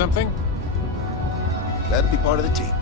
something? Glad to be part of the team.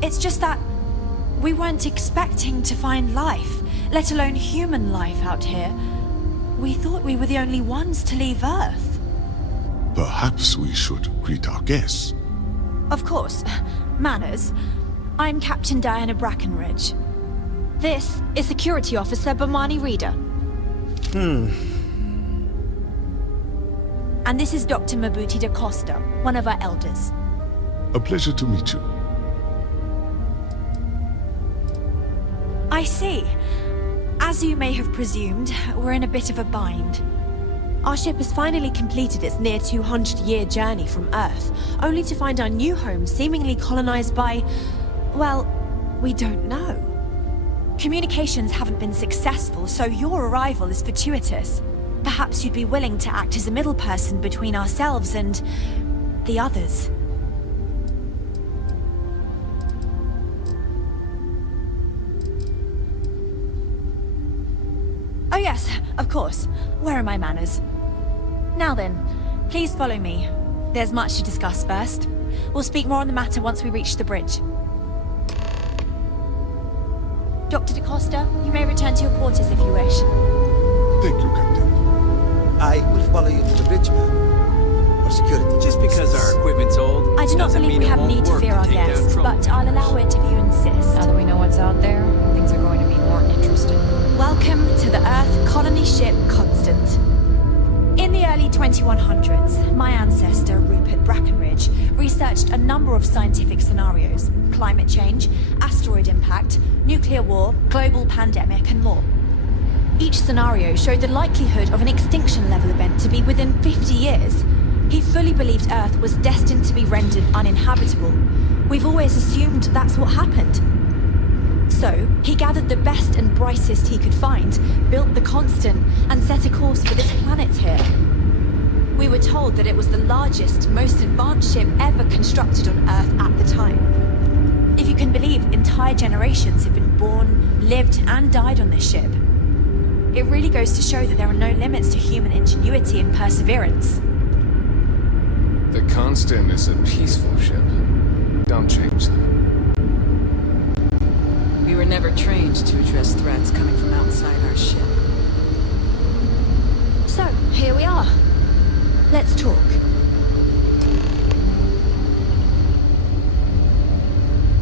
It's just that we weren't expecting to find life, let alone human life out here. We thought we were the only ones to leave Earth. Perhaps we should greet our guests. Of course. Manners. I'm Captain Diana Brackenridge. This is Security Officer Bomani Reader. And this is Dr. Mabuti da Costa, one of our elders. A pleasure to meet you. I see. As you may have presumed, we're in a bit of a bind. Our ship has finally completed its near 200-year journey from Earth, only to find our new home seemingly colonized by... well, we don't know. Communications haven't been successful, so your arrival is fortuitous. Perhaps you'd be willing to act as a middle person between ourselves and... the others. Oh yes, of course. Where are my manners? Now then, please follow me. There's much to discuss first. We'll speak more on the matter once we reach the bridge. Dr. DaCosta, you may return to your quarters if you wish. Thank you, Captain. I will follow you to the bridge, ma'am. For security. Just because our equipment's old, I do not doesn't believe mean we it have won't need to work fear our take down guest, trouble but I'll allow it if you insist. Now that we know what's out there, things are going to be more interesting. Welcome to the Earth colony ship Constant. In the early 2100s, my ancestor, Rupert Brackenridge, researched a number of scientific scenarios: climate change, asteroid impact, nuclear war, global pandemic, and more. Each scenario showed the likelihood of an extinction-level event to be within 50 years. He fully believed Earth was destined to be rendered uninhabitable. We've always assumed that's what happened. So, he gathered the best and brightest he could find, built the Constant, and set a course for this planet here. We were told that it was the largest, most advanced ship ever constructed on Earth at the time. If you can believe, entire generations have been born, lived, and died on this ship. It really goes to show that there are no limits to human ingenuity and perseverance. The Constant is a peaceful ship. Don't change that. We were never trained to address threats coming from outside our ship. So, here we are. Let's talk.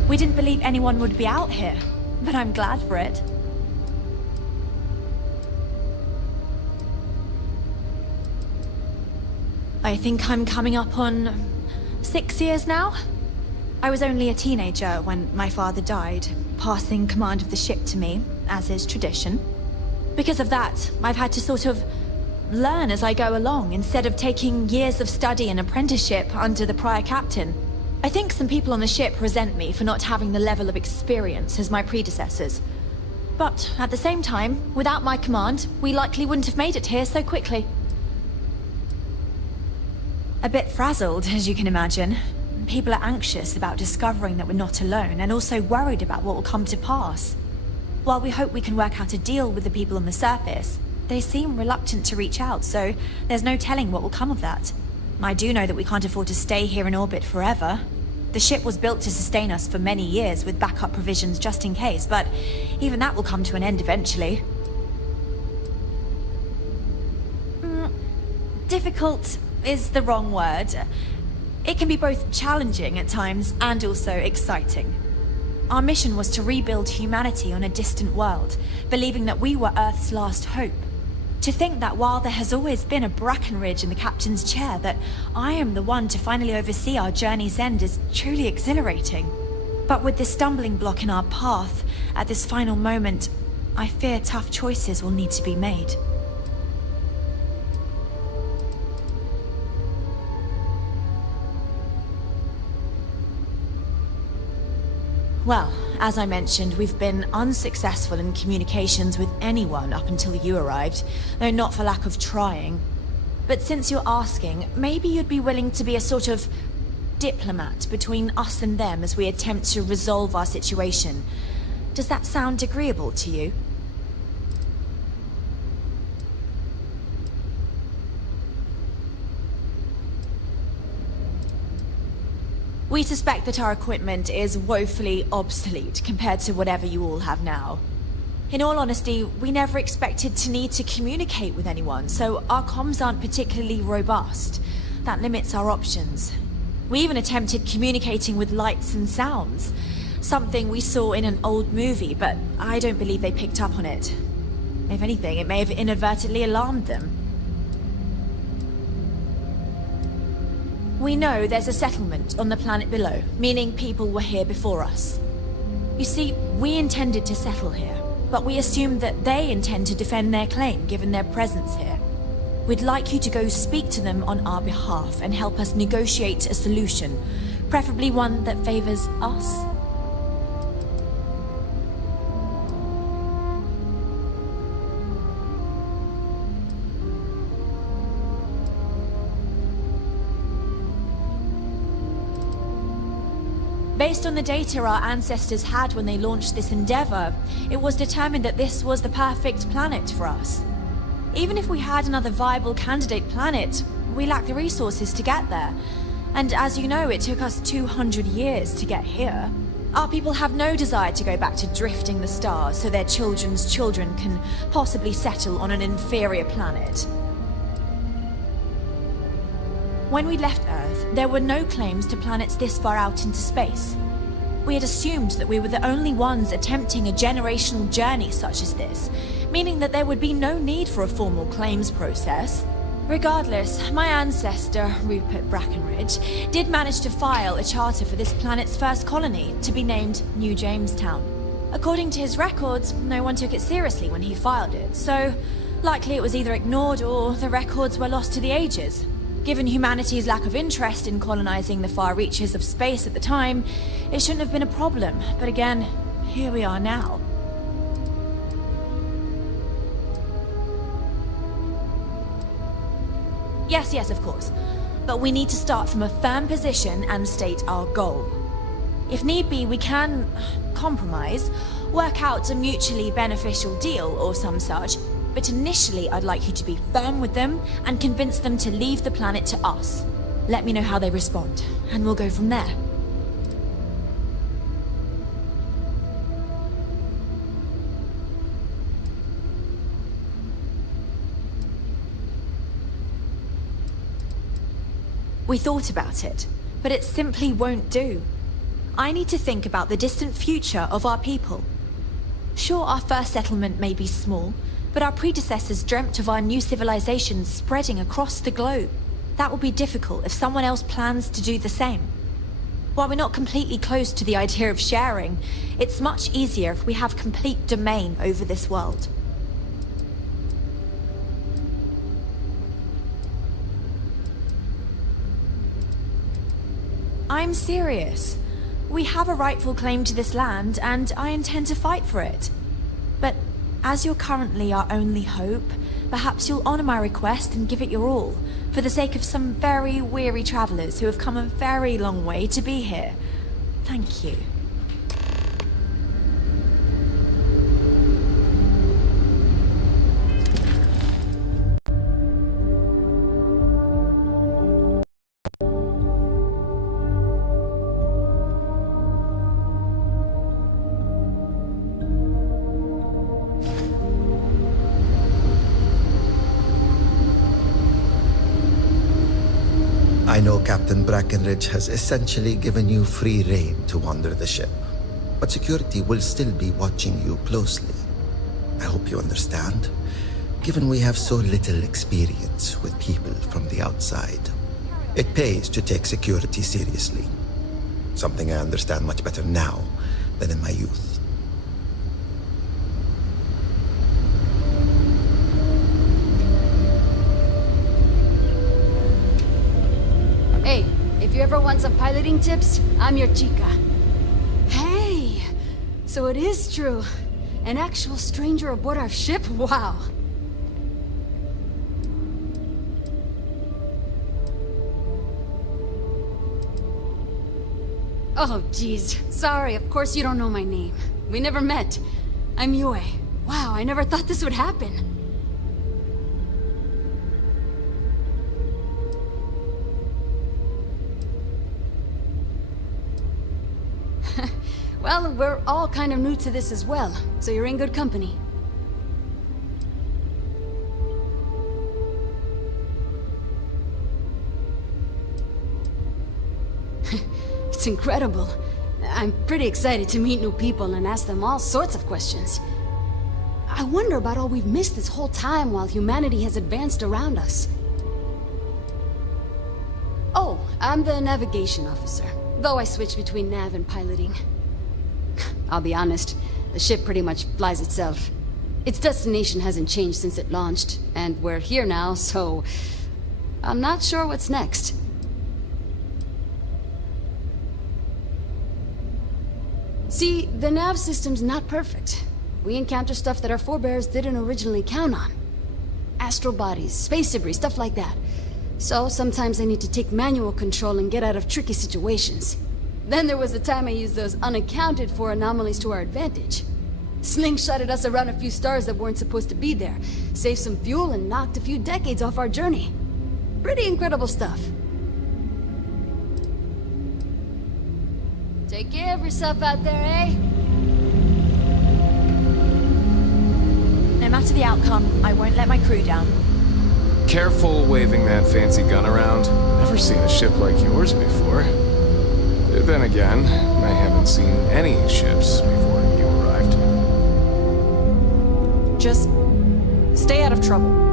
We didn't believe anyone would be out here, but I'm glad for it. I think I'm coming up on 6 years now. I was only a teenager when my father died, passing command of the ship to me, as is tradition. Because of that, I've had to sort of learn as I go along, instead of taking years of study and apprenticeship under the prior captain. I think some people on the ship resent me for not having the level of experience as my predecessors. But at the same time, without my command, we likely wouldn't have made it here so quickly. A bit frazzled, as you can imagine. People are anxious about discovering that we're not alone, and also worried about what will come to pass. While we hope we can work out a deal with the people on the surface, they seem reluctant to reach out, so there's no telling what will come of that. I do know that we can't afford to stay here in orbit forever. The ship was built to sustain us for many years with backup provisions just in case, but even that will come to an end eventually. Difficult is the wrong word. It can be both challenging at times and also exciting. Our mission was to rebuild humanity on a distant world, believing that we were Earth's last hope. To think that while there has always been a Brackenridge in the captain's chair, that I am the one to finally oversee our journey's end is truly exhilarating. But with this stumbling block in our path, at this final moment, I fear tough choices will need to be made. Well, as I mentioned, we've been unsuccessful in communications with anyone up until you arrived, though not for lack of trying. But since you're asking, maybe you'd be willing to be a sort of diplomat between us and them as we attempt to resolve our situation. Does that sound agreeable to you? We suspect that our equipment is woefully obsolete compared to whatever you all have now. In all honesty, we never expected to need to communicate with anyone, so our comms aren't particularly robust. That limits our options. We even attempted communicating with lights and sounds, something we saw in an old movie, but I don't believe they picked up on it. If anything, it may have inadvertently alarmed them. We know there's a settlement on the planet below, meaning people were here before us. You see, we intended to settle here, but we assume that they intend to defend their claim given their presence here. We'd like you to go speak to them on our behalf and help us negotiate a solution, preferably one that favors us. Based on the data our ancestors had when they launched this endeavor, it was determined that this was the perfect planet for us. Even if we had another viable candidate planet, we lack the resources to get there. And as you know, it took us 200 years to get here. Our people have no desire to go back to drifting the stars so their children's children can possibly settle on an inferior planet. When we left Earth, there were no claims to planets this far out into space. We had assumed that we were the only ones attempting a generational journey such as this, meaning that there would be no need for a formal claims process. Regardless, my ancestor, Rupert Brackenridge, did manage to file a charter for this planet's first colony, to be named New Jamestown. According to his records, no one took it seriously when he filed it, so likely it was either ignored or the records were lost to the ages. Given humanity's lack of interest in colonizing the far reaches of space at the time, it shouldn't have been a problem, but again, here we are now. Yes, of course. But we need to start from a firm position and state our goal. If need be, we can compromise, work out a mutually beneficial deal or some such, but initially I'd like you to be firm with them and convince them to leave the planet to us. Let me know how they respond, and we'll go from there. We thought about it, but it simply won't do. I need to think about the distant future of our people. Sure, our first settlement may be small, but our predecessors dreamt of our new civilization spreading across the globe. That will be difficult if someone else plans to do the same. While we're not completely close to the idea of sharing, it's much easier if we have complete domain over this world. I'm serious. We have a rightful claim to this land, and I intend to fight for it. But as you're currently our only hope, perhaps you'll honor my request and give it your all, for the sake of some very weary travelers who have come a very long way to be here. Thank you. I know Captain Brackenridge has essentially given you free rein to wander the ship, but security will still be watching you closely. I hope you understand, given we have so little experience with people from the outside. It pays to take security seriously, something I understand much better now than in my youth. Hey, if you ever want some piloting tips, I'm your chica. Hey! So it is true. An actual stranger aboard our ship? Wow. Oh, geez. Sorry, of course you don't know my name. We never met. I'm Yue. Wow, I never thought this would happen. Well, we're all kind of new to this as well, so you're in good company. It's incredible. I'm pretty excited to meet new people and ask them all sorts of questions. I wonder about all we've missed this whole time while humanity has advanced around us. Oh, I'm the navigation officer, though I switch between nav and piloting. I'll be honest, the ship pretty much flies itself. Its destination hasn't changed since it launched, and we're here now, so... I'm not sure what's next. See, the nav system's not perfect. We encounter stuff that our forebears didn't originally count on. Astral bodies, space debris, stuff like that. So sometimes I need to take manual control and get out of tricky situations. Then there was the time I used those unaccounted for anomalies to our advantage. Slingshotted us around a few stars that weren't supposed to be there, saved some fuel and knocked a few decades off our journey. Pretty incredible stuff. Take care of yourself out there, eh? No matter the outcome, I won't let my crew down. Careful waving that fancy gun around. Never seen a ship like yours before. Then again, I haven't seen any ships before you arrived. Just stay out of trouble.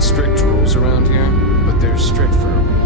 Strict rules around here, but they're strict for a reason.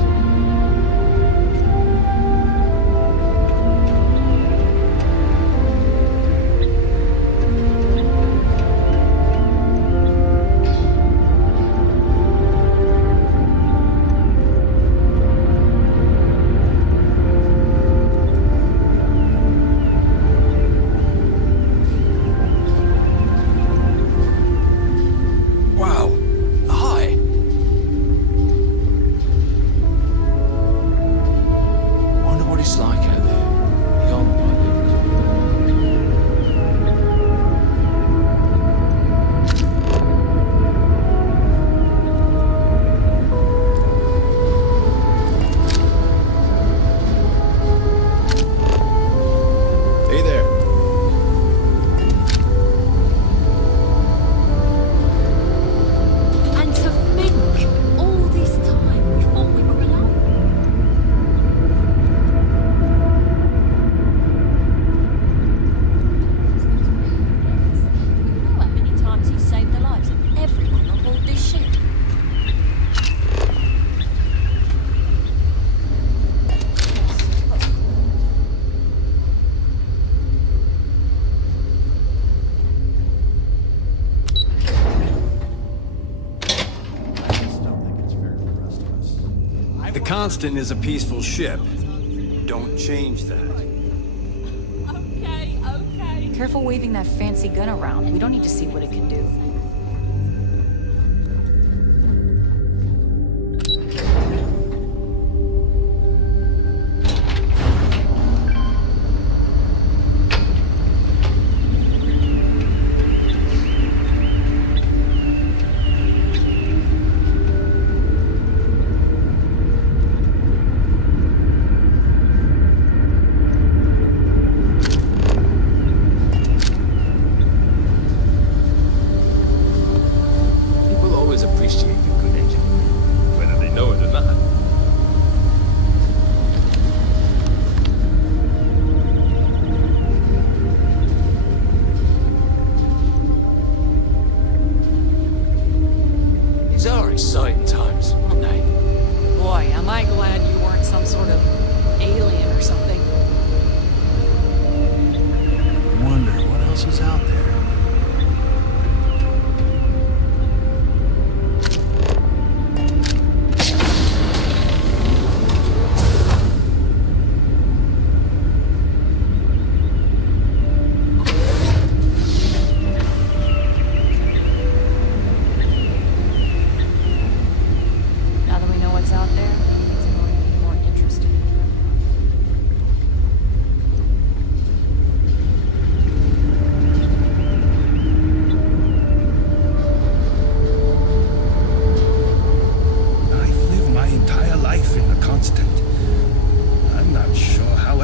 The Constant is a peaceful ship. Don't change that. Okay. Careful waving that fancy gun around. We don't need to see what it can do.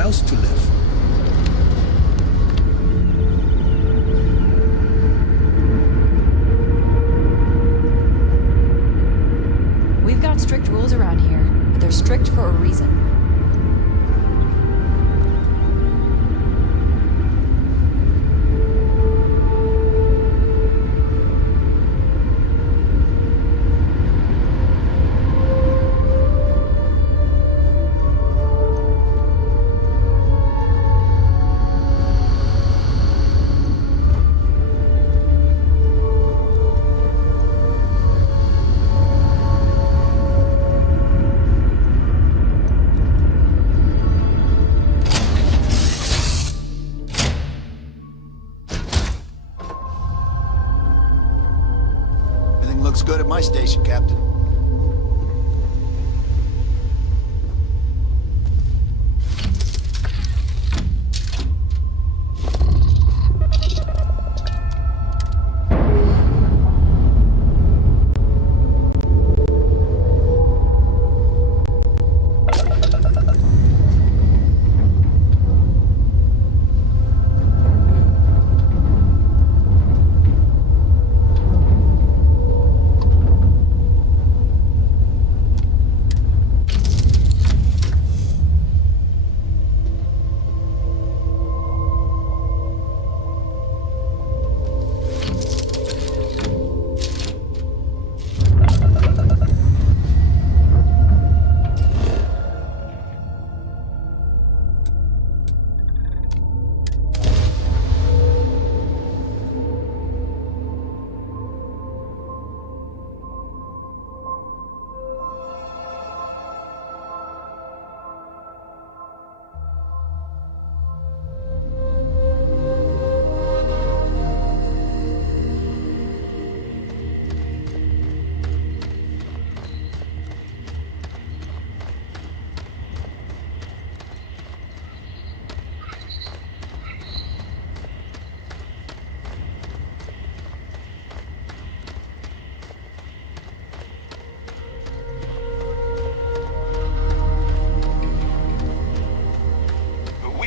else to live. We've got strict rules around here, but they're strict for a reason. Everything looks good at my station, Captain.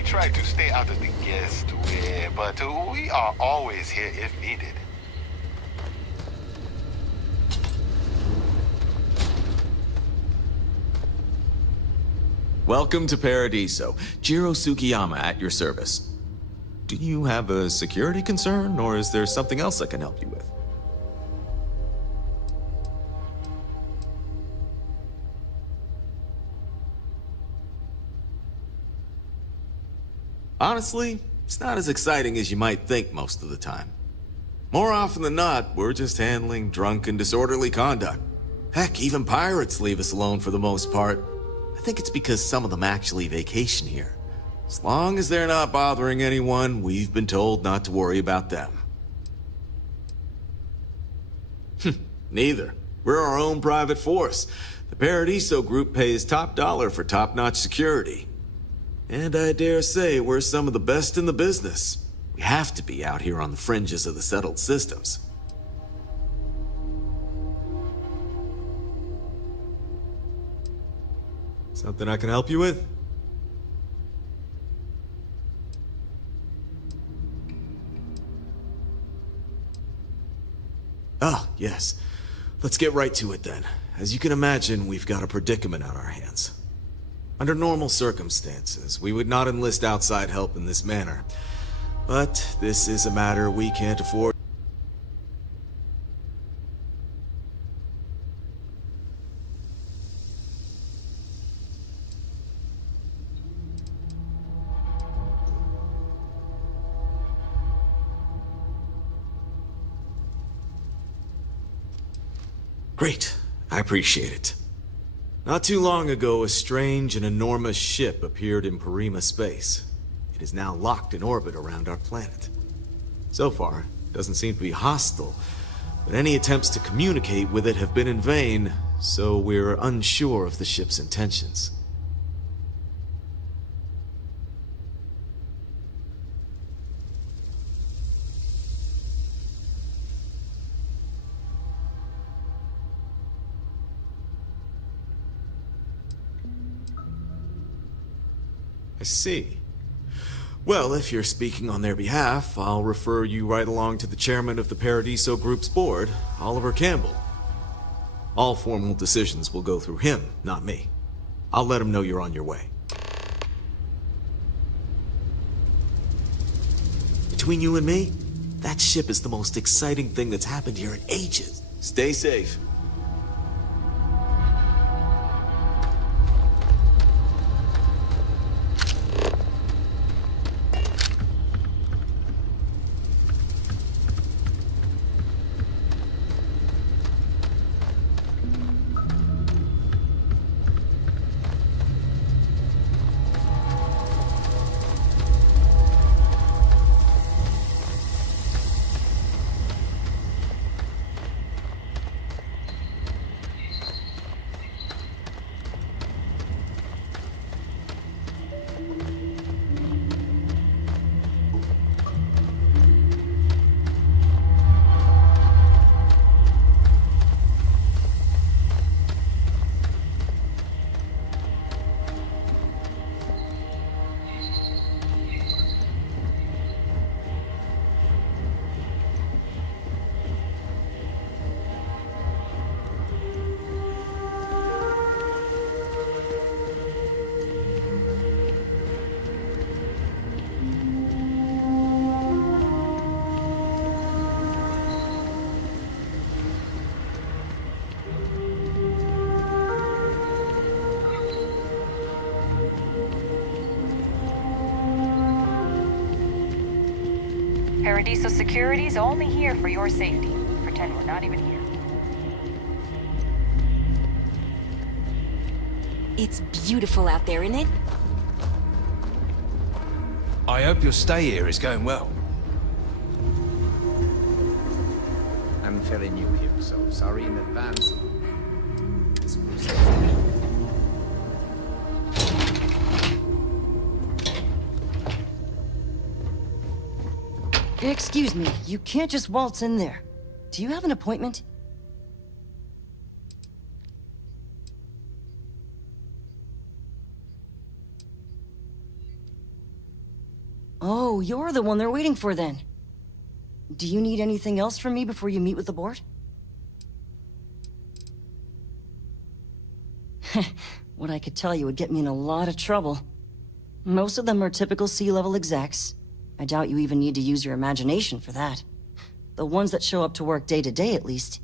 Try to stay out of the guest way, but we are always here if needed. Welcome to Paradiso. Jiro Sukiyama at your service. Do you have a security concern, or is there something else I can help you with? Honestly, it's not as exciting as you might think most of the time. More often than not, we're just handling drunk and disorderly conduct. Heck, even pirates leave us alone for the most part. I think it's because some of them actually vacation here. As long as they're not bothering anyone, we've been told not to worry about them. Neither. We're our own private force. The Paradiso group pays top dollar for top-notch security. And I dare say we're some of the best in the business. We have to be out here on the fringes of the settled systems. Something I can help you with? Ah, yes. Let's get right to it then. As you can imagine, we've got a predicament on our hands. Under normal circumstances, we would not enlist outside help in this manner. But this is a matter we can't afford. Great. I appreciate it. Not too long ago, a strange and enormous ship appeared in Parima space. It is now locked in orbit around our planet. So far, it doesn't seem to be hostile, but any attempts to communicate with it have been in vain, so we're unsure of the ship's intentions. I see. Well, if you're speaking on their behalf, I'll refer you right along to the chairman of the Paradiso Group's board, Oliver Campbell. All formal decisions will go through him, not me. I'll let him know you're on your way. Between you and me, that ship is the most exciting thing that's happened here in ages. Stay safe. Paradiso Security's only here for your safety. Pretend we're not even here. It's beautiful out there, isn't it? I hope your stay here is going well. I'm fairly new here, so sorry in advance. Excuse me, you can't just waltz in there. Do you have an appointment? Oh, you're the one they're waiting for then. Do you need anything else from me before you meet with the board? What I could tell you would get me in a lot of trouble. Most of them are typical C-level execs. I doubt you even need to use your imagination for that. The ones that show up to work day to day, at least.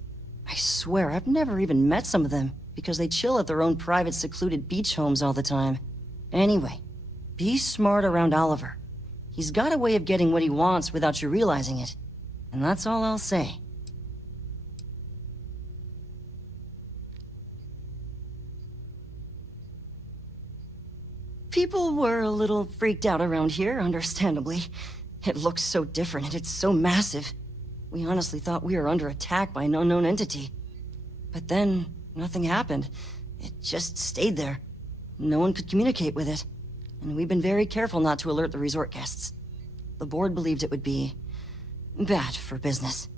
I swear, I've never even met some of them, because they chill at their own private secluded beach homes all the time. Anyway, be smart around Oliver. He's got a way of getting what he wants without you realizing it. And that's all I'll say. People were a little freaked out around here, understandably. It looks so different and it's so massive. We honestly thought we were under attack by an unknown entity. But then, nothing happened. It just stayed there. No one could communicate with it. And we've been very careful not to alert the resort guests. The board believed it would be bad for business.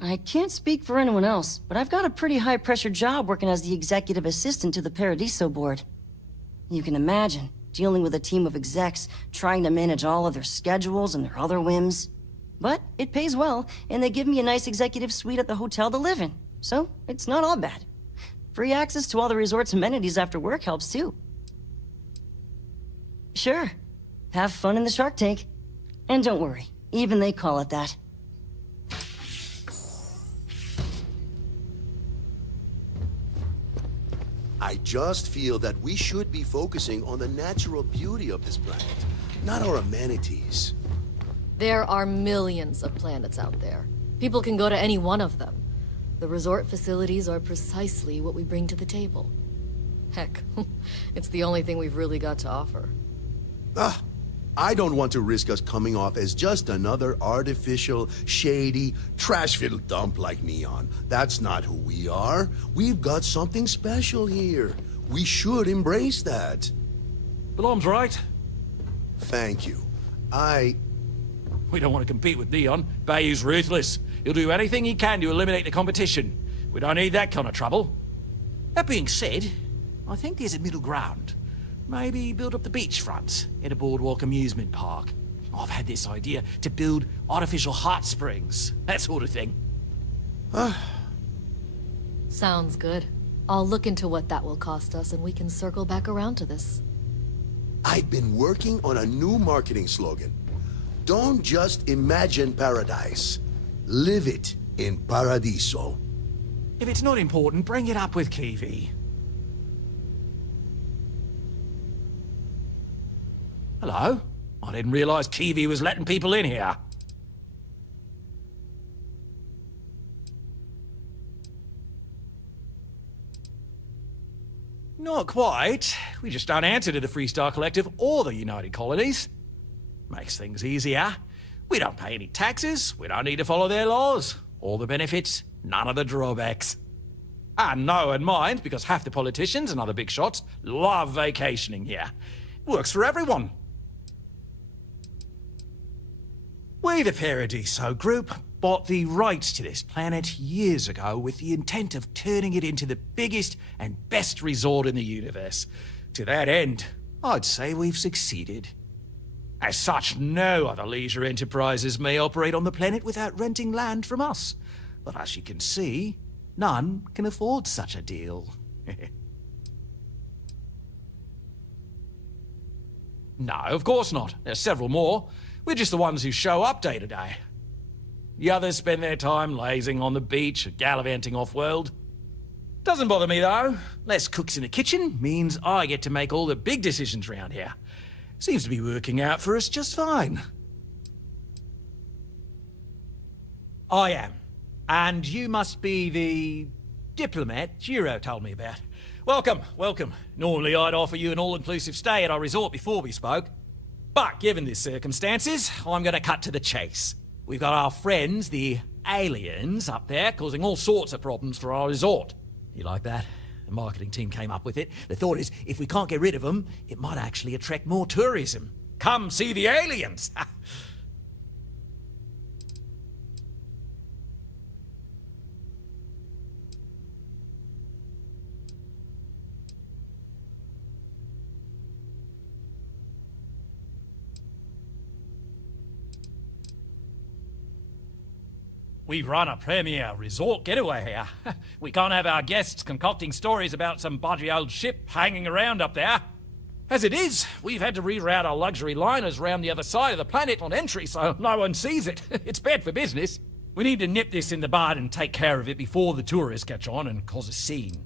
I can't speak for anyone else, but I've got a pretty high-pressure job working as the executive assistant to the Paradiso board. You can imagine, dealing with a team of execs, trying to manage all of their schedules and their other whims. But it pays well, and they give me a nice executive suite at the hotel to live in, so it's not all bad. Free access to all the resort's amenities after work helps too. Sure, have fun in the shark tank. And don't worry, even they call it that. I just feel that we should be focusing on the natural beauty of this planet, not our amenities. There are millions of planets out there. People can go to any one of them. The resort facilities are precisely what we bring to the table. Heck, it's the only thing we've really got to offer. I don't want to risk us coming off as just another artificial, shady, trash-filled dump like Neon. That's not who we are. We've got something special here. We should embrace that. Balom's right. Thank you. We don't want to compete with Neon. Bayou's ruthless. He'll do anything he can to eliminate the competition. We don't need that kind of trouble. That being said, I think there's a middle ground. Maybe build up the beachfront in a boardwalk amusement park. I've had this idea to build artificial hot springs, that sort of thing. Sounds good. I'll look into what that will cost us and we can circle back around to this. I've been working on a new marketing slogan. Don't just imagine paradise. Live it in Paradiso. If it's not important, bring it up with Kiwi. Hello? I didn't realize Kiwi was letting people in here. Not quite. We just don't answer to the Freestar Collective or the United Colonies. Makes things easier. We don't pay any taxes, we don't need to follow their laws. All the benefits, none of the drawbacks. And no one minds because half the politicians and other big shots love vacationing here. Works for everyone. We, the Paradiso Group, bought the rights to this planet years ago with the intent of turning it into the biggest and best resort in the universe. To that end, I'd say we've succeeded. As such, no other leisure enterprises may operate on the planet without renting land from us. But as you can see, none can afford such a deal. No, of course not. There's several more. We're just the ones who show up day to day. The others spend their time lazing on the beach or gallivanting off-world. Doesn't bother me, though. Less cooks in the kitchen means I get to make all the big decisions around here. Seems to be working out for us just fine. I am. And you must be the diplomat Jiro told me about. Welcome, welcome. Normally I'd offer you an all-inclusive stay at our resort before we spoke. But given the circumstances, I'm going to cut to the chase. We've got our friends, the aliens, up there causing all sorts of problems for our resort. You like that? The marketing team came up with it. The thought is, if we can't get rid of them, it might actually attract more tourism. Come see the aliens! We run a premier resort getaway here. We can't have our guests concocting stories about some budgy old ship hanging around up there. As it is, we've had to reroute our luxury liners round the other side of the planet on entry so no one sees it. It's bad for business. We need to nip this in the bud and take care of it before the tourists catch on and cause a scene.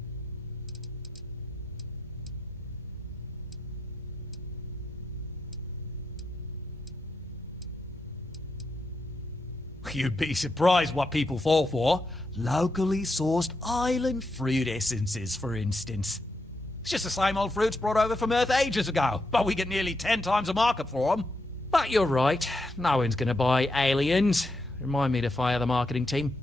You'd be surprised what people fall for. Locally sourced island fruit essences, for instance. It's just the same old fruits brought over from Earth ages ago, but we get nearly 10 times the market for them. But you're right, no one's gonna buy aliens. Remind me to fire the marketing team.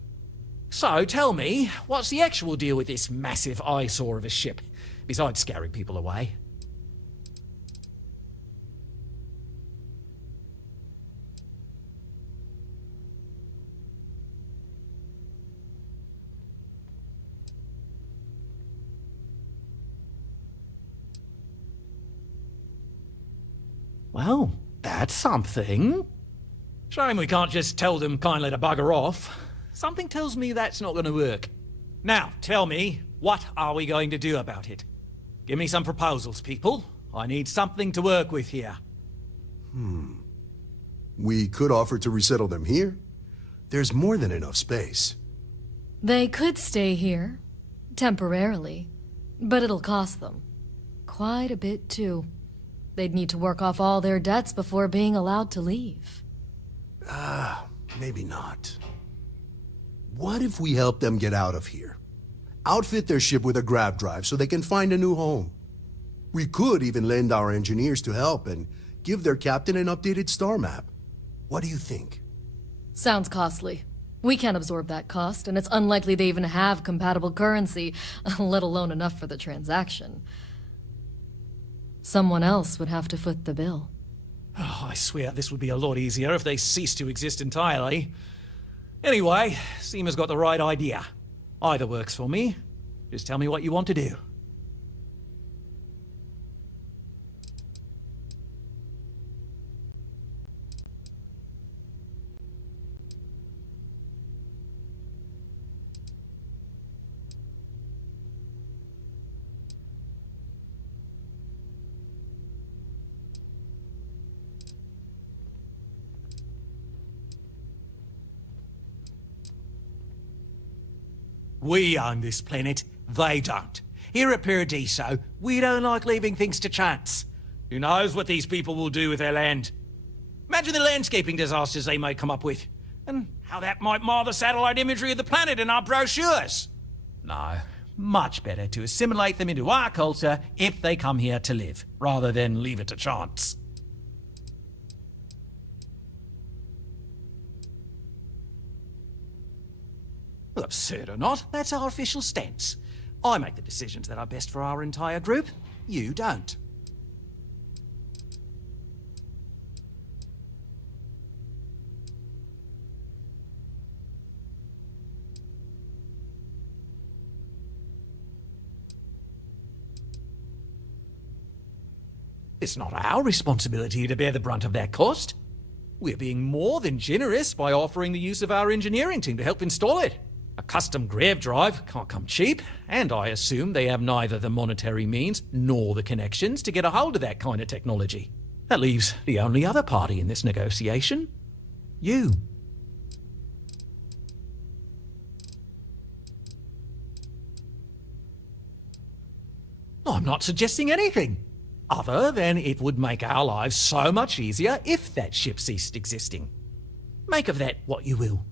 So tell me, what's the actual deal with this massive eyesore of a ship, besides scaring people away? Well, that's something. Shame we can't just tell them kindly to bugger off. Something tells me that's not going to work. Now, tell me, what are we going to do about it? Give me some proposals, people. I need something to work with here. We could offer to resettle them here. There's more than enough space. They could stay here, temporarily, but it'll cost them. Quite a bit, too. They'd need to work off all their debts before being allowed to leave. Maybe not. What if we help them get out of here? Outfit their ship with a grav drive so they can find a new home. We could even lend our engineers to help and give their captain an updated star map. What do you think? Sounds costly. We can't absorb that cost, and it's unlikely they even have compatible currency, let alone enough for the transaction. Someone else would have to foot the bill. Oh, I swear this would be a lot easier if they ceased to exist entirely. Anyway, Seema's got the right idea. Either works for me. Just tell me what you want to do. We own this planet, they don't. Here at Paradiso, we don't like leaving things to chance. Who knows what these people will do with their land? Imagine the landscaping disasters they may come up with, and how that might mar the satellite imagery of the planet in our brochures. No, much better to assimilate them into our culture if they come here to live, rather than leave it to chance. Well, absurd or not, that's our official stance. I make the decisions that are best for our entire group. You don't. It's not our responsibility to bear the brunt of that cost. We're being more than generous by offering the use of our engineering team to help install it. A custom grav drive can't come cheap, and I assume they have neither the monetary means nor the connections to get a hold of that kind of technology. That leaves the only other party in this negotiation. You. I'm not suggesting anything, other than it would make our lives so much easier if that ship ceased existing. Make of that what you will.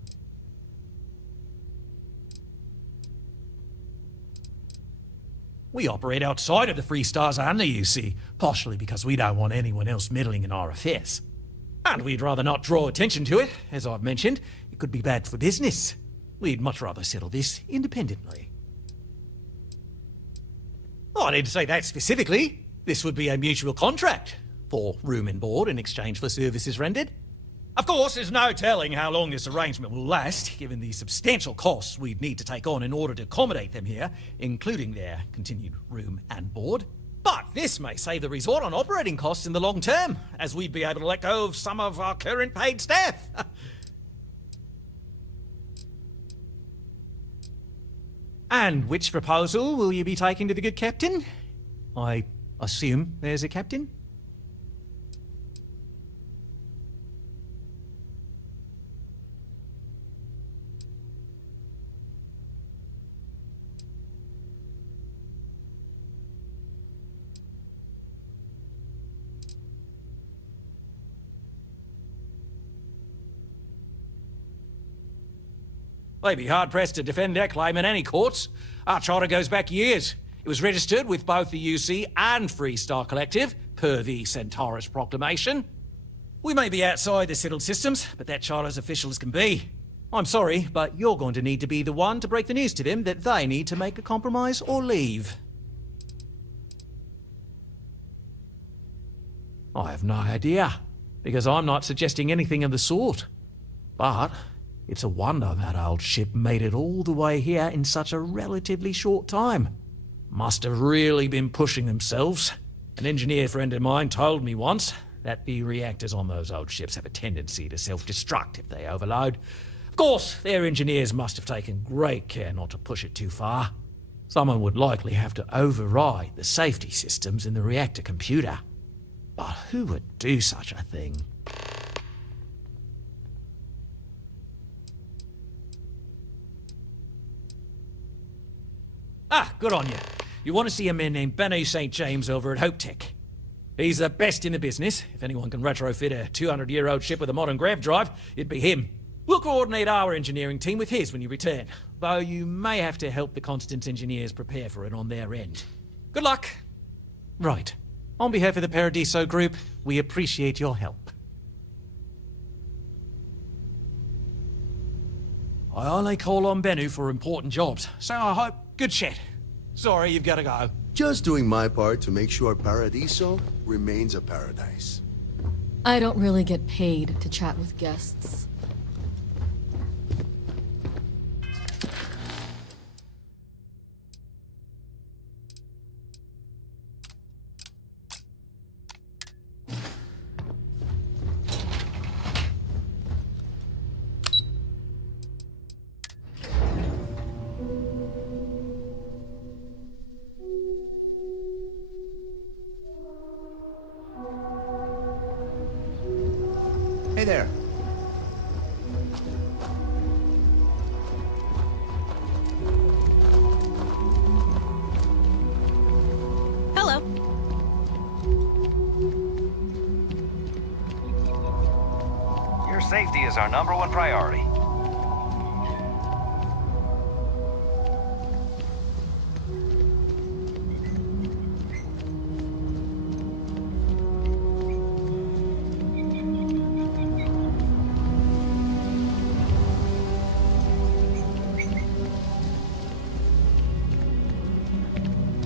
We operate outside of the Free Stars only, you see, partially because we don't want anyone else meddling in our affairs. And we'd rather not draw attention to it, as I've mentioned. It could be bad for business. We'd much rather settle this independently. Oh, I didn't say that specifically. This would be a mutual contract for room and board in exchange for services rendered. Of course, there's no telling how long this arrangement will last, given the substantial costs we'd need to take on in order to accommodate them here, including their continued room and board. But this may save the resort on operating costs in the long term, as we'd be able to let go of some of our current paid staff. And which proposal will you be taking to the good captain? I assume there's a captain? They'd be hard-pressed to defend their claim in any courts. Our charter goes back years. It was registered with both the UC and Free Star Collective, per the Centaurus Proclamation. We may be outside the settled systems, but that charter's official as can be. I'm sorry, but you're going to need to be the one to break the news to them that they need to make a compromise or leave. I have no idea, because I'm not suggesting anything of the sort. But it's a wonder that old ship made it all the way here in such a relatively short time. Must have really been pushing themselves. An engineer friend of mine told me once that the reactors on those old ships have a tendency to self-destruct if they overload. Of course, their engineers must have taken great care not to push it too far. Someone would likely have to override the safety systems in the reactor computer. But who would do such a thing? Ah, good on you. You want to see a man named Benny St. James over at Hope Tech. He's the best in the business. If anyone can retrofit a 200-year-old ship with a modern grav drive, it'd be him. We'll coordinate our engineering team with his when you return, though you may have to help the Constance engineers prepare for it on their end. Good luck. Right. On behalf of the Paradiso group, we appreciate your help. I only call on Bennu for important jobs, so I hope... Good shit. Sorry, you've got to go. Just doing my part to make sure Paradiso remains a paradise. I don't really get paid to chat with guests. Hey there. Safety is our #1 priority.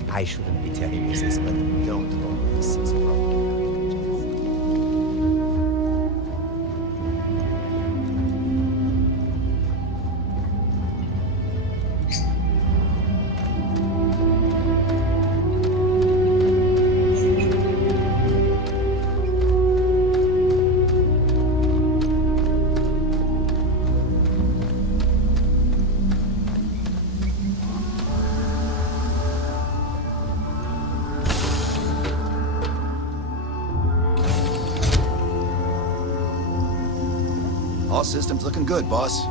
I shouldn't be telling you this, but don't always this problem. All systems looking good, boss.